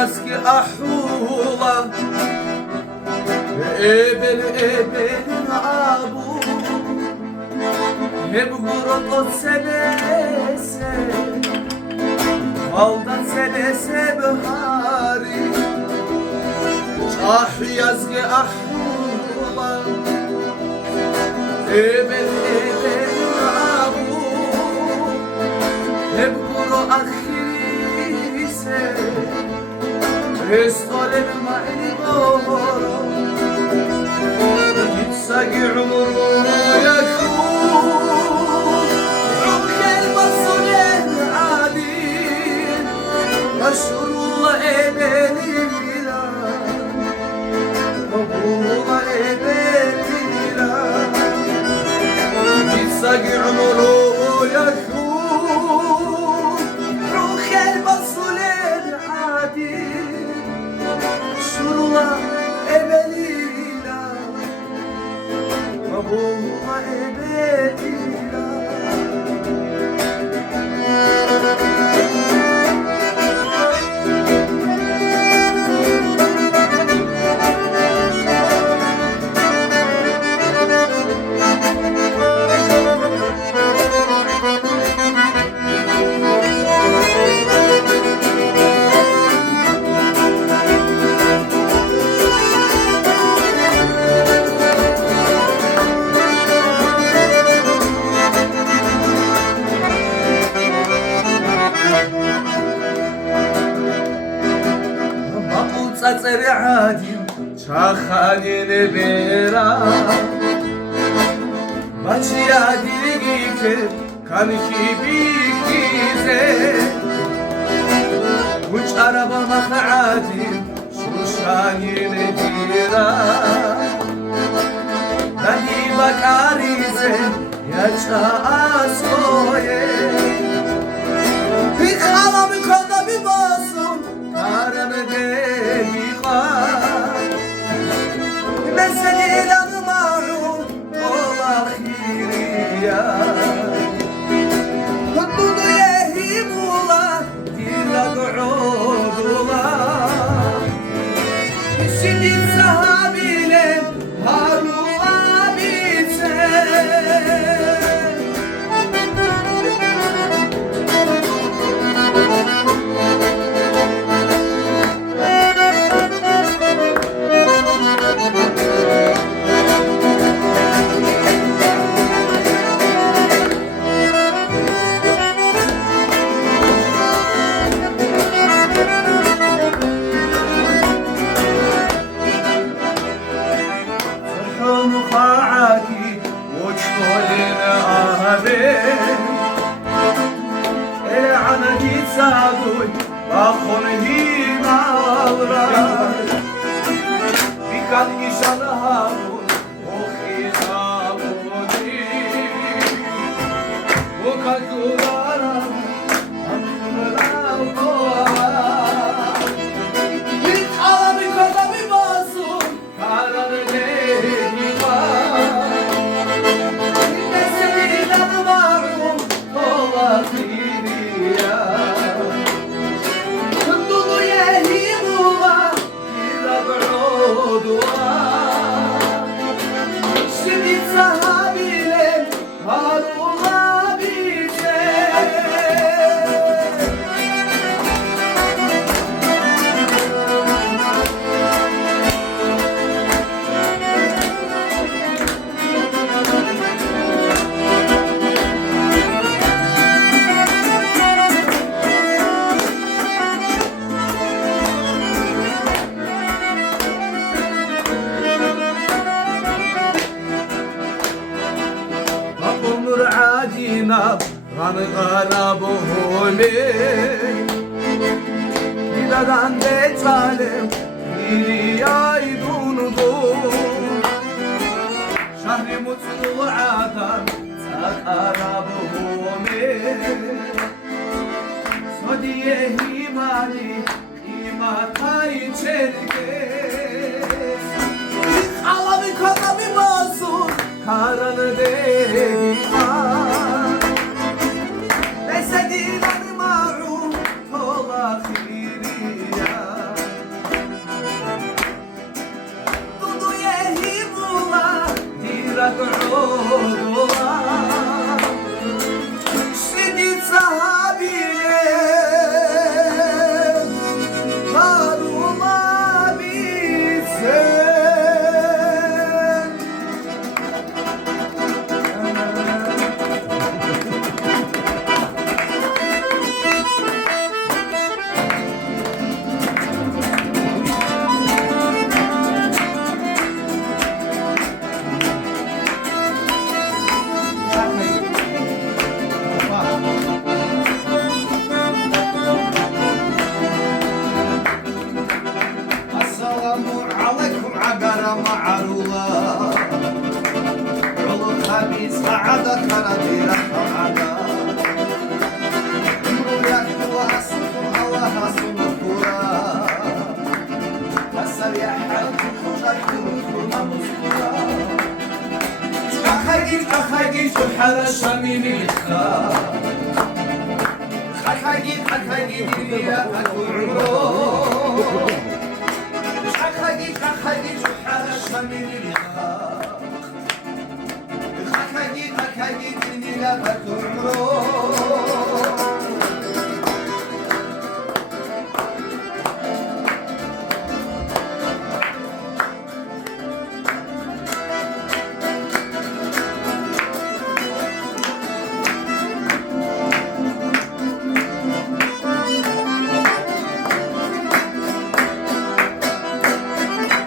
yazki ahula ebel abu hep gurur o senese aldan senese bahari ah yazki ahula ebel abu hep gurur akhiri se Restore ma'ni goro Gitsagi umru yakun Rukel masulen adil Yaşurullah ebedila Kabulullah ebedila Gitsagi umru yakun Rukel masulen adil Şurula ebedila Kabul'a ebedila Აწერი ადი ჩახანილე ბერა ბაჩი ადი გიქე კანიხი ბიქიზე უჭარაბა მახადი შუშანილე დირა დადი ბაკარიზე იაჭა ასოე ვიხალა მქონდა ბიბასო კარამედე Mesele lanmaru olakhiriya Kutudu yehimula dilla gu'udula Şimdi sahabile haru abite Sadoy, bakon himalra Bikan nişanı havun, o hizabuni O kalkulara, aklına koa Bir alami kodami basun, karanı lehni var Mesele inanımarım, olabilir Ranıgana buhuli Gidadan de zalim Biri aydundu Şahri mutlu adam Sakara buhuli Sodiye himali Himatay çerkes Alami kanami masum Karanı değman Mesele lanmaru tola khiriya عدا كراديرا عدا عمرو يحكوا صوت هواها صنفورا حسب يا حالك وجرحوا مذكورا أخاجيت وحال الشميم الخاء أخاجيت يا أكو عمرو أخاجيت وحال الشميم الخاء أخاجيت يا أكو عمرو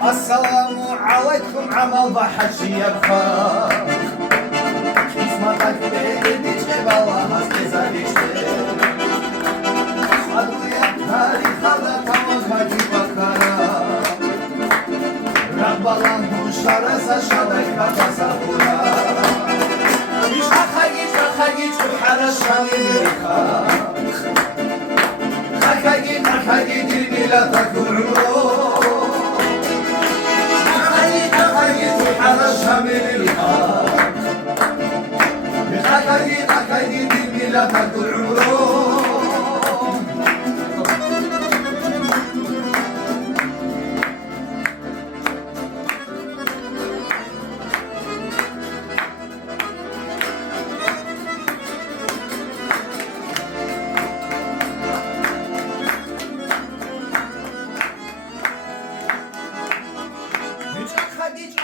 السلام عليكم عمل ضحش يبخى اسمع تكبير بيجيب الله استزاديشتي أدوية هاري خلق وخاجي بكرا رب الله شرس شبك تصفورا مش أخاجيت وحال الشميخا أخاجيت الميلا تكون عمرو على شمال الأرض أكايد الميلا تقول عمره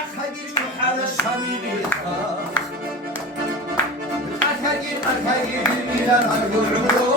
أخاجيت على شمال الأرض أكايد الميلا تقول عمره